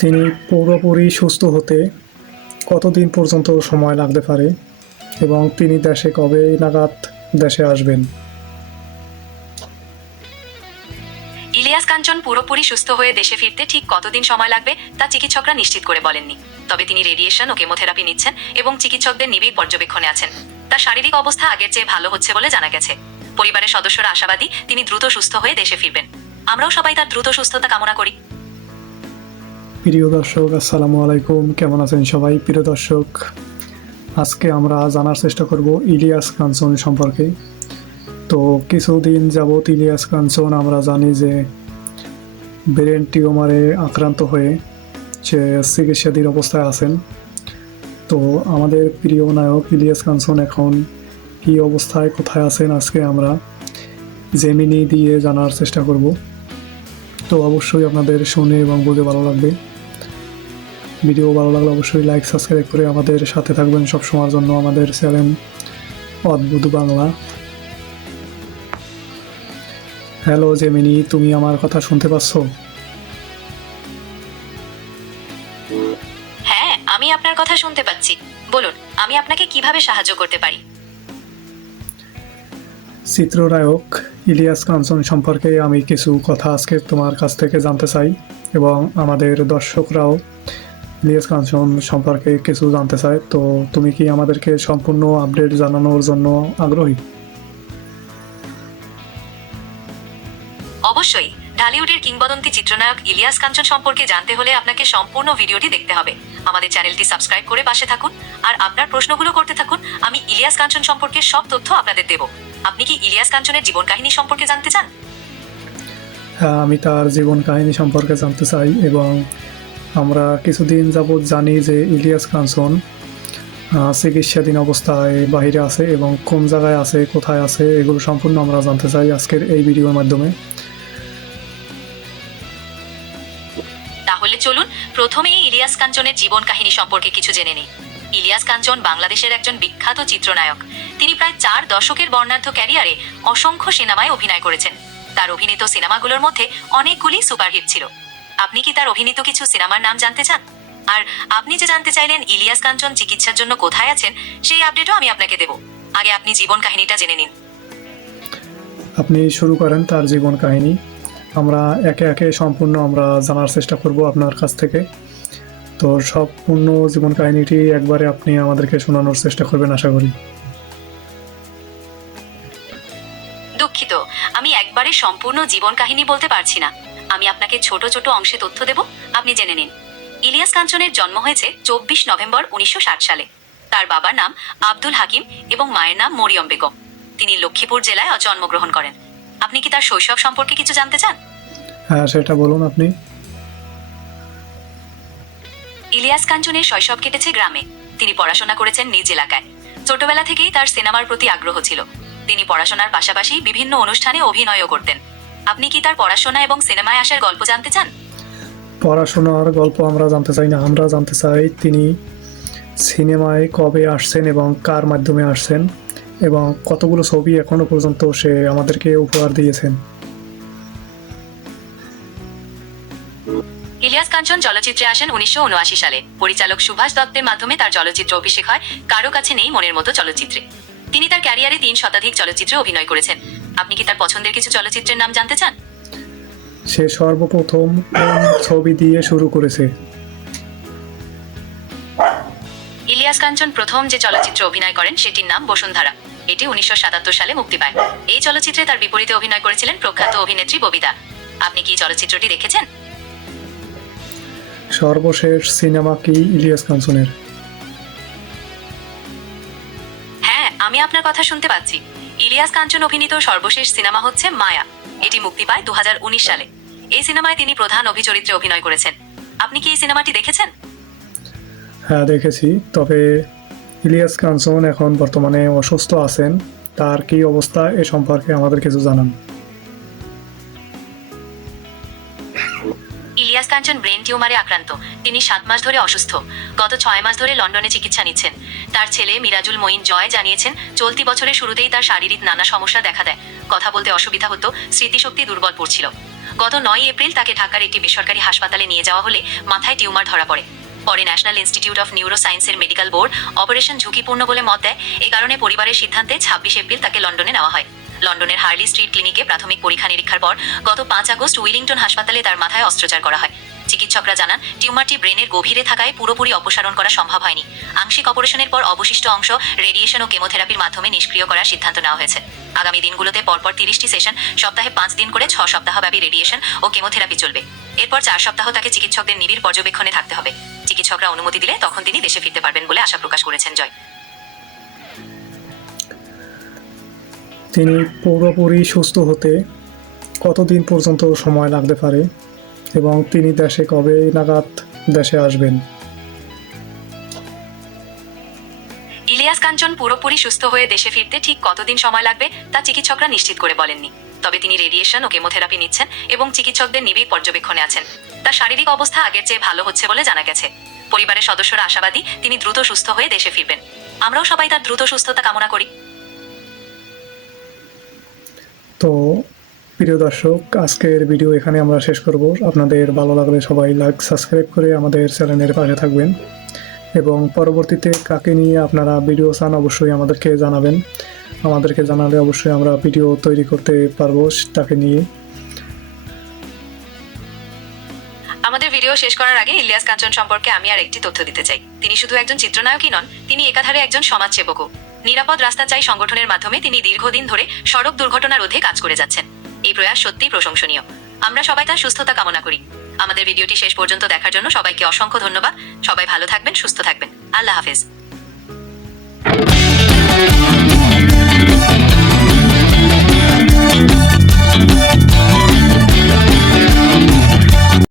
তিনি পুরোপুরি সুস্থ হতে কতদিন পর্যন্ত সময় লাগতে পারে এবং তিনি দেশে কবে নাগাদ দেশে আসবেন? ইলিয়াস কাঞ্চন পুরোপুরি সুস্থ হয়ে দেশে ফিরতে ঠিক কতদিন সময় লাগবে তা চিকিৎসকরা নিশ্চিত করে বলেননি। তবে তিনি রেডিয়েশন ও কেমোথেরাপি নিচ্ছেন এবং চিকিৎসকদের নিবিড় পর্যবেক্ষণে আছেন। তার শারীরিক অবস্থা আগের চেয়ে ভালো হচ্ছে বলে জানা গেছে। পরিবারের সদস্যরা আশাবাদী তিনি দ্রুত সুস্থ হয়ে দেশে ফিরবেন। আমরাও সবাই তার দ্রুত সুস্থতা কামনা করি। প্রিয় দর্শক, আসসালামু আলাইকুম। কেমন আছেন সবাই? প্রিয় দর্শক, আজকে আমরা জানার চেষ্টা করব ইলিয়াস কাঞ্চন সম্পর্কে। তো কিছুদিন যাবৎ ইলিয়াস কাঞ্চন আমরা জানি যে ব্রেন টিউমারে আক্রান্ত হয়ে সে চিকিৎসাধীন অবস্থায় আছেন। তো আমাদের প্রিয় নায়ক ইলিয়াস কাঞ্চন এখন কী অবস্থায়, কোথায় আছেন আজকে আমরা জেমিনি দিয়ে জানার চেষ্টা করব। তো অবশ্যই আপনাদের শুনে এবং বুঝে ভালো লাগবে। ভিডিও ভালো লাগলে অবশ্যই লাইক সাবস্ক্রাইব করে আমাদের সাথে থাকবেন সব সময়ের জন্য আমাদের চ্যানেল অদ্ভুত বাংলা। হ্যালো জেমিনি তুমি আমার কথা শুনতে পাচ্ছ? হ্যাঁ আমি আপনার কথা শুনতে পাচ্ছি। বলুন আমি আপনাকে কীভাবে সাহায্য করতে পারি? চিত্রনায়ক ইলিয়াস কাঞ্চন সম্পর্কে আমি কিছু কথা আজকে তোমার কাছ থেকে জানতে চাই এবং আমাদের দর্শকরাও ইলিয়াস কাঞ্চন সম্পর্কে কিছু জানতে চায় তো তুমি কি আমাদেরকে সম্পূর্ণ আপডেট জানানোর জন্য আগ্রহী? অবশ্যই। ঢালিউডের কিংবদন্তি চিত্রনায়ক ইলিয়াস কাঞ্চন সম্পর্কে জানতে হলে আপনাকে সম্পূর্ণ ভিডিওটি দেখতে হবে। আমাদের চ্যানেলটি সাবস্ক্রাইব করে পাশে থাকুন। আর আপনার প্রশ্নগুলো করতে থাকুন আমি ইলিয়াস কাঞ্চন সম্পর্কে সব তথ্য আপনাদের দেব। আপনি কি ইলিয়াস কাঞ্চনের জীবন কাহিনী সম্পর্কে জানতে চান? হ্যাঁ আমি তার জীবন কাহিনী সম্পর্কে জানতে চাই এবং আমরা কিছুদিন যাবৎ জানি যে ইলিয়াস কাঞ্চন চিকিৎসাধীন অবস্থায় বাইরে আছে এবং কোন জায়গায় আছে, কোথায় আছে, এগুলো সম্পূর্ণ আমরা জানতে চাই আজকের এই ভিডিওর মাধ্যমে। তাহলে চলুন প্রথমেই ইলিয়াস কাঞ্চনের জীবন কাহিনী সম্পর্কে কিছু জেনে নিই। ইলিয়াস কাঞ্চন বাংলাদেশের একজন বিখ্যাত চিত্রনায়ক। তিনি প্রায় চার দশকের বর্ণাঢ্য ক্যারিয়ারে অসংখ্য সিনেমায় অভিনয় করেছেন। তার অভিনীত সিনেমাগুলোর মধ্যে অনেকগুলি সুপারহিট ছিল। আপনি কি তার অভিনীত কিছু সিনেমার নাম জানতে চান? আর আপনি যে জানতে চাইলেন ইলিয়াস কাঞ্চন চিকিৎসার জন্য কোথায় আছেন সেই আপডেটও আমি আপনাকে দেব। আগে আপনি জীবন কাহিনীটা জেনে নিন। আপনি শুরু করেন তার জীবন কাহিনী। আমরা একে একে সম্পূর্ণ আমরা জানার চেষ্টা করব আপনার কাছ থেকে। তো সম্পূর্ণ জীবন কাহিনীটি একবারে আপনি আমাদেরকে শোনানোর চেষ্টা করবেন আশা করি। দুঃখিত আমি একবারে সম্পূর্ণ জীবন কাহিনী বলতে পারছি না। আমি আপনাকে ছোট ছোট অংশে তথ্য দেব আপনি জেনে নিন। ইলিয়াস কাঞ্চনের জন্ম হয়েছে চব্বিশ নভেম্বর উনিশশো সালে। তার বাবার নাম আব্দুল হাকিম এবং মায়ের নাম মরিয়ম বেগম। তিনি লক্ষ্মীপুর জেলায় জন্মগ্রহণ করেন। আপনি কি তার শৈশব সম্পর্কে কিছু জানতে চান? হ্যাঁ সেটা বলুন আপনি। ইলিয়াস কাঞ্চনের শৈশব কেটেছে গ্রামে। তিনি পড়াশোনা করেছেন নিজ এলাকায়। ছোটবেলা থেকেই তার সিনেমার প্রতি আগ্রহ ছিল। তিনি পড়াশোনার পাশাপাশি বিভিন্ন অনুষ্ঠানে অভিনয়ও করতেন। আপনি কি তার পড়াশোনা এবং সিনেমায় আসার গল্প জানতে চান? পড়াশোনার গল্প আমরা জানতে চাই না। আমরা জানতে চাই তিনি সিনেমায় কবে আসছেন এবং কার মাধ্যমে আসছেন এবং কতগুলো ছবি এখনও পর্যন্ত সে আমাদেরকে উপহার দিয়েছেন। ইলিয়াস কাঞ্চন চলচ্চিত্রে আসেন উনিশশো উনআশি সালে। পরিচালক সুভাষ দত্তের মাধ্যমে তার চলচ্চিত্র অভিষেক হয় কারও কাছে নেই মনের মতো চলচ্চিত্রে। তিনি তার ক্যারিয়ারে তিন শতাধিক চলচ্চিত্রে অভিনয় করেছেন। আপনি কি তার পছন্দের কিছু চলচ্চিত্রের নাম জানতে চান? সে সর্বপ্রথম কোন ছবি দিয়ে শুরু করেছে। ইলিয়াস কাঞ্চন প্রথম যে চলচ্চিত্রে অভিনয় করেন সেটির নাম বসুন্ধরা। এটি উনিশশো সাতাত্তর সালে মুক্তি পায়। এই চলচ্চিত্রে তার বিপরীতে অভিনয় করেছিলেন প্রখ্যাত অভিনেত্রী ববিতা। আপনি কি চলচ্চিত্রটি দেখেছেন? সর্বশেষ সিনেমা কি ইলিয়াস কাঞ্চনের? হ্যাঁ আমি আপনার কথা শুনতে পাচ্ছি। ইলিয়াস কাঞ্চন অভিনীত সর্বশেষ সিনেমা হচ্ছে মায়া। এটি মুক্তি পায় দু সালে। এই সিনেমায় তিনি প্রধান অভিচরিত্রে অভিনয় করেছেন। আপনি কি এই সিনেমাটি দেখেছেন? হ্যাঁ দেখেছি। তবে ইলিয়াস কাঞ্চন এখন বর্তমানে অসুস্থ আছেন। তার কি অবস্থা এ সম্পর্কে আমাদের কিছু জানান। কাঞ্চন ব্রেন টিউমারে আক্রান্ত। তিনি সাত মাস ধরে অসুস্থ। গত ছয় মাস ধরে লন্ডনে চিকিৎসা নিচ্ছেন। তার ছেলে মিরাজুল মঈন জয় জানিয়েছেন, চলতি বছরের শুরুতেই তার শারীরিক নানা সমস্যা দেখা দেয়। কথা বলতে অসুবিধা হতো, স্মৃতিশক্তি দুর্বল পড়ছিল। গত নয় এপ্রিল তাকে ঢাকার একটি বেসরকারি হাসপাতালে নিয়ে যাওয়া হলে মাথায় টিউমার ধরা পড়ে। পরে ন্যাশনাল ইনস্টিটিউট অফ নিউরো সায়েন্সের মেডিকেল বোর্ড অপারেশন ঝুঁকিপূর্ণ বলে মত দেয়। এই কারণে পরিবারের সিদ্ধান্তে ছাব্বিশ এপ্রিল তাকে লন্ডনে নেওয়া হয়। লন্ডনের হার্লি স্ট্রিট ক্লিনিকে প্রাথমিক পরীক্ষা নিরীক্ষার পর গত পাঁচ আগস্ট উইলিংটন হাসপাতালে তার মাথায় অস্ত্রোচার করা হয়। চিকিৎসকরা জানান, টিউমারটি ব্রেনের গভীরে থাকায় পুরোপুরি অপসারণ করা সম্ভব হয়নি। আংশিক অপারেশনের পর অবশিষ্ট অংশ রেডিয়েশন ও কেমোথেরাপির মাধ্যমে নিষ্ক্রিয় করার সিদ্ধান্ত নেওয়া হয়েছে। আগামী দিনগুলোতে পরপর তিরিশটি সেশন, সপ্তাহে পাঁচ দিন করে ছ সপ্তাহব্যাপী রেডিয়েশন ও কেমোথেরাপি চলবে। এরপর চার সপ্তাহ তাকে চিকিৎসকদের নিবিড় পর্যবেক্ষণে থাকতে হবে। চিকিৎসকরা অনুমতি দিলে তখন তিনি দেশে ফিরতে পারবেন বলে আশা প্রকাশ করেছেন জয়। তিনি পুরোপুরি সুস্থ হতে কতদিন পর্যন্ত সময় লাগতে পারে? এবং তিনি দেশে কবে নাগাদ দেশে আসবেন। ইলিয়াস কাঞ্চন পুরোপুরি সুস্থ হয়ে দেশে ফিরতে ঠিক কতদিন সময় লাগবে তা চিকিৎসকরা নিশ্চিত করে বলেননি। তবে তিনি রেডিয়েশন ও কেমোথেরাপি নিচ্ছেন এবং চিকিৎসকদের নিবিড় পর্যবেক্ষণে আছেন। তার শারীরিক অবস্থা আগের চেয়ে ভালো হচ্ছে বলে জানা গেছে। পরিবারের সদস্যরা আশাবাদী তিনি দ্রুত সুস্থ হয়ে দেশে ফিরবেন। আমরাও সবাই তার দ্রুত সুস্থতা কামনা করি। তো প্রিয় দর্শক, আজকের ভিডিও এখানে আমরা শেষ করব। আপনাদের ভালো লাগলে সবাই লাইক সাবস্ক্রাইব করে আমাদের চ্যানেলের পাশে থাকবেন। এবং পরবর্তীতে কাকে নিয়ে আপনারা ভিডিও চান অবশ্যই আমাদেরকে জানাবেন। আমাদেরকে জানালে অবশ্যই আমরা ভিডিও তৈরি করতে পারব তাকে নিয়ে। আমাদের ভিডিও শেষ করার আগে ইলিয়াস কাঞ্চন সম্পর্কে আমি আর একটি তথ্য দিতে চাই। তিনি শুধু একজন চিত্রনায়কই নন, তিনি একাধারে একজন সমাজসেবকও। নিরাপদ রাস্তা চাই সংগঠনের মাধ্যমে তিনি দীর্ঘদিন ধরে সড়ক দুর্ঘটনা রোধে কাজ করে যাচ্ছেন। এই প্রয়াস সত্যি প্রশংসনীয়। আমরা সবাই তার সুস্থতা কামনা করি। আমাদের ভিডিওটি শেষ পর্যন্ত দেখার জন্য সবাইকে অসংখ্য ধন্যবাদ। সবাই ভালো থাকবেন, সুস্থ থাকবেন। আল্লাহ হাফেজ।